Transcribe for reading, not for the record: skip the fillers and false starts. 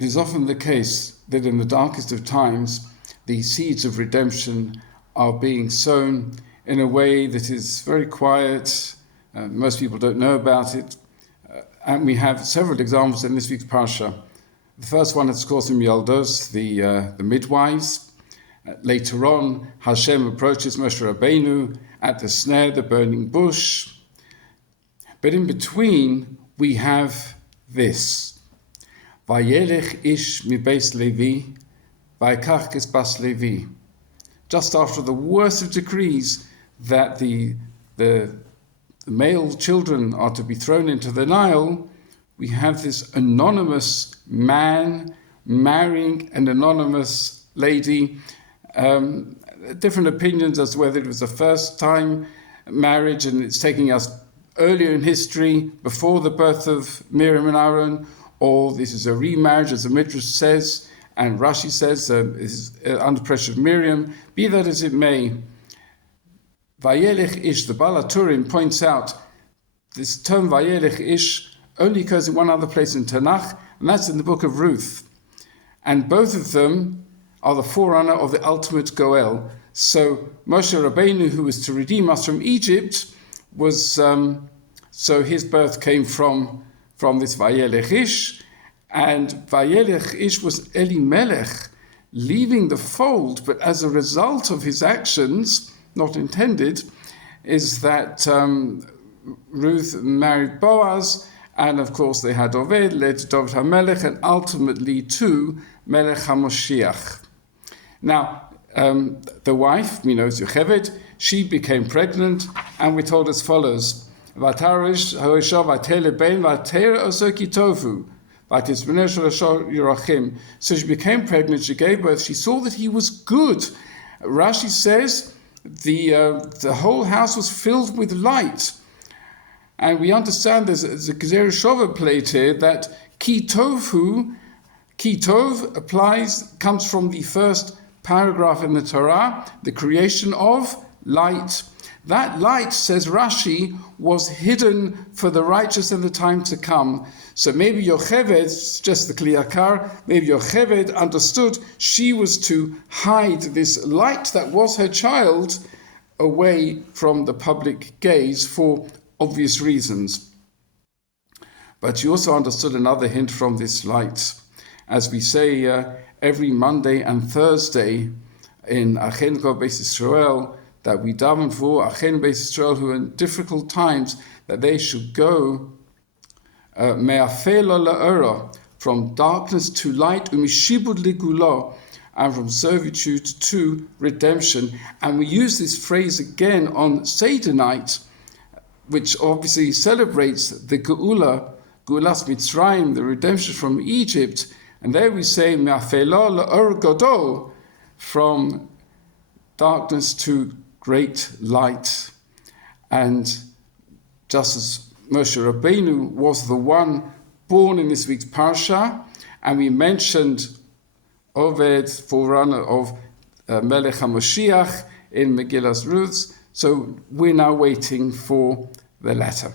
It is often the case that in the darkest of times, the seeds of redemption are being sown in a way that is very quiet. Most people don't know about it. And we have several examples in this week's parsha. The first one is, of course, in Yaldos, the midwives. Later on, Hashem approaches Moshe Rabbeinu at the snare, the burning bush. But in between, we have this. Vayelech ish mi beis Levi, vayikach es bas Levi. Just after the worst of decrees that the male children are to be thrown into the Nile, we have this anonymous man marrying an anonymous lady. Different opinions as to whether it was a first-time marriage and it's taking us earlier in history, before the birth of Miriam and Aaron, or this is a remarriage, as the Midrash says, and Rashi says, is under pressure of Miriam. Be that as it may, Vayelech Ish, the Baal HaTurim points out, this term Vayelech Ish only occurs in one other place in Tanakh, and that's in the book of Ruth. And both of them are the forerunner of the ultimate Goel. So Moshe Rabbeinu, who was to redeem us from Egypt, was so his birth came from this Vayelech Ish, and Vayelech Ish was Elimelech leaving the fold, but as a result of his actions, not intended, is that Ruth married Boaz, and of course they had Oved, led to David HaMelech, and ultimately to Melech HaMoshiach. Now, the wife, Yocheved, she became pregnant, and we're told as follows: Vatarish hoisha vatele bein vater osoki tofu. So she became pregnant, she gave birth, she saw that he was good. Rashi says the whole house was filled with light. And we understand there's a Gezer Shova plate here that kitov comes from the first paragraph in the Torah, the creation of light. That light, says Rashi, was hidden for the righteous in the time to come. So maybe Yocheved, just the Kliyakar, maybe Yocheved understood she was to hide this light that was her child away from the public gaze for obvious reasons. But she also understood another hint from this light. As we say every Monday and Thursday in Achen Go Beis Yisrael, that we daven for Achen Beis Yisrael who are in difficult times, that they should go me'afela la'ora, from darkness to light, umishibud ligula, and from servitude to redemption. And we use this phrase again on Seder night, which obviously celebrates the Geula, Geulas Mitzrayim, the redemption from Egypt. And there we say me'afela la'or gadol, from darkness to great light. And just as Moshe Rabbeinu was the one born in this week's Parsha, and we mentioned Oved, forerunner of Melech HaMoshiach in Megillas Ruth, so we're now waiting for the letter.